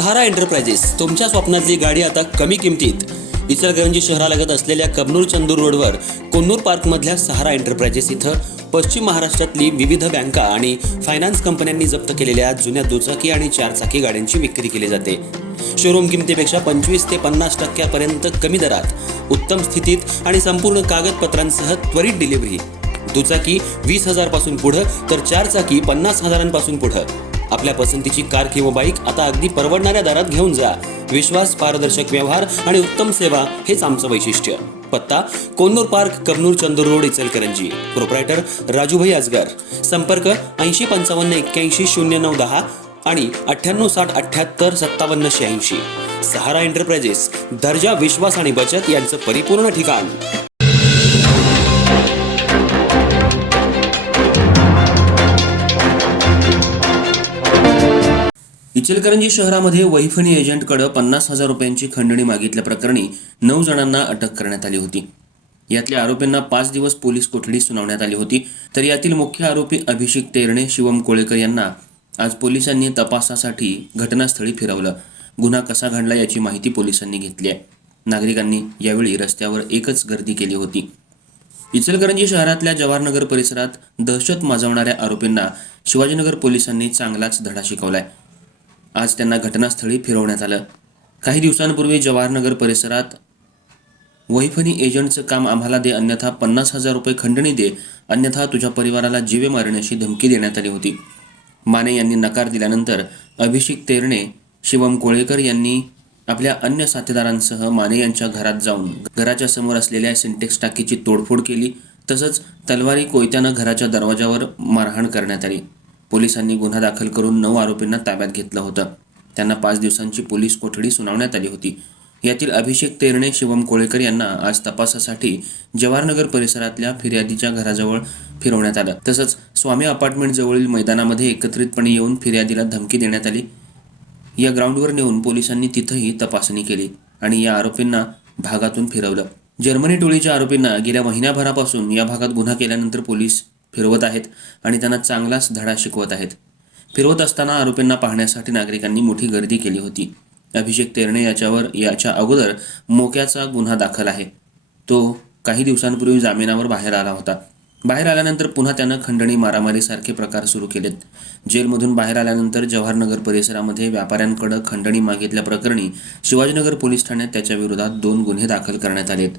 सहारा enterprises तुमच्या स्वप्नातली गाडी आता कमी किमतीत. इचलकरंजी शहरालगत असलेल्या कबनूर चंदूर रोडवर कोन्नूर पार्कमधल्या सहारा एंटरप्राइजेस इथं पश्चिम महाराष्ट्रातली विविध बँका आणि फायनान्स कंपन्यांनी जप्त केलेल्या जुन्या दुचाकी आणि चारचाकी गाड्यांची विक्री केली जाते. शोरूम किमतीपेक्षा 25 ते 50% कमी दरात, उत्तम स्थितीत आणि संपूर्ण कागदपत्रांसह त्वरित डिलिव्हरी. दुचाकी 20,000 पासून पुढे तर चारचाकी 50,000 पुढे. आपल्या पसंतीची कार किंवा बाईक आता अगदी परवडणाऱ्या दरात घेऊन जा. विश्वास, पारदर्शक व्यवहार आणि उत्तम सेवा हेच आमचं वैशिष्ट्य. पत्ता Konnur Park, Kabnur Chandur Road, Ichalkaranji. Proprietor Rajubhai Ajgar. संपर्क 8055810910 आणि 9860785786. सहारा एंटरप्राइजेस, दर्जा, विश्वास आणि बचत यांचं परिपूर्ण ठिकाण. इचलकरंजी शहरामध्ये वैफणी एजंटकडे 50,000 रुपयांची खंडणी मागितल्याप्रकरणी 9 जणांना अटक करण्यात आली होती. यातल्या आरोपींना 5 दिवस पोलीस कोठडी सुनावण्यात आली होती. तर यातील मुख्य आरोपी अभिषेक तेरणे, शिवम कोळेकर यांना आज पोलिसांनी तपासासाठी घटनास्थळी फिरवलं. गुन्हा कसा घडला याची माहिती पोलिसांनी घेतली आहे. नागरिकांनी यावेळी रस्त्यावर एकच गर्दी केली होती. इचलकरंजी शहरातल्या जवाहरनगर परिसरात दहशत माजवणाऱ्या आरोपींना शिवाजीनगर पोलिसांनी चांगलाच धडा शिकवलाय. आज त्यांना घटनास्थळी फिरवण्यात आलं. काही दिवसांपूर्वी जवाहरनगर परिसरात वैफणी एजंटचं काम आम्हाला दे, अन्यथा 50,000 रुपये खंडणी दे, अन्यथा तुझ्या परिवाराला जीवे मारण्याची धमकी देण्यात आली होती. माने यांनी नकार दिल्यानंतर अभिषेक तेरणे, शिवम कोळेकर यांनी आपल्या अन्य साथीदारांसह माने यांच्या घरात जाऊन घराच्या समोर असलेल्या सिंटेक्स टाकीची तोडफोड केली. तसंच तलवारी, कोयत्यानं घराच्या दरवाजावर मारहाण करण्यात आली. पोलिसांनी गुन्हा दाखल करून 9 आरोपींना ताब्यात घेतलं होतं. त्यांना 5 दिवसांची पोलीस कोठडी सुनावण्यात आली होती. यातील अभिषेक तेरणे, शिवम कोळेकर यांना आज तपासासाठी जवाहरनगर परिसरातल्या फिर्यादीच्या घराजवळ फिरवण्यात आलं. तसंच स्वामी अपार्टमेंट जवळील मैदानामध्ये एकत्रितपणे येऊन फिर्यादीला धमकी देण्यात आली. या ग्राउंडवर नेऊन पोलिसांनी तिथंही तपासणी केली आणि या आरोपींना भागातून फिरवलं. जर्मनी टोळीच्या आरोपींना गेल्या महिन्याभरापासून या भागात गुन्हा केल्यानंतर पोलीस फिरवत आहेत आणि त्यांना चांगलाच धडा शिकवत आहेत. फिरवत असताना आरोपींना पाहण्यासाठी नागरिकांनी मोठी गर्दी केली होती. अभिषेक तेरणे याच्या अगोदर मोक्याचा गुन्हा दाखल आहे. तो काही दिवसांपूर्वी जामिनावर बाहेर आला होता. बाहेर आल्यानंतर पुन्हा त्यानं खंडणी, मारामारीसारखे प्रकार सुरू केलेत. जेलमधून बाहेर आल्यानंतर जवाहरनगर परिसरामध्ये व्यापाऱ्यांकडे खंडणी मागितल्याप्रकरणी शिवाजीनगर पोलीस ठाण्यात त्याच्या विरोधात 2 गुन्हे दाखल करण्यात आलेत.